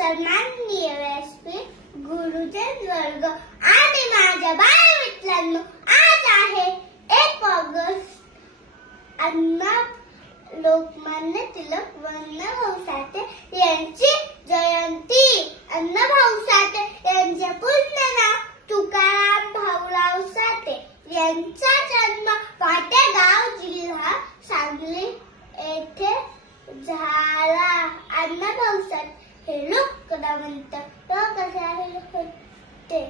सन्माननीय व्यासपीठ, गुरुजन वर्ग आणि माझ्या बालमित्रांनो, आज आहे 1 ऑगस्ट. अण्णा लोकमान्य टिळक अण्णाभाऊ साठे यांची जयंती. अण्णाभाऊ साठे यांचे पूर्ण नाव तुकाराम भाऊराव साठे. यांचा जन्म पाटेगाव, जिल्हा सांगली येथे झाला. अण्णाभाऊ साठे हे लोककलावंत, लोकशाहीर होते.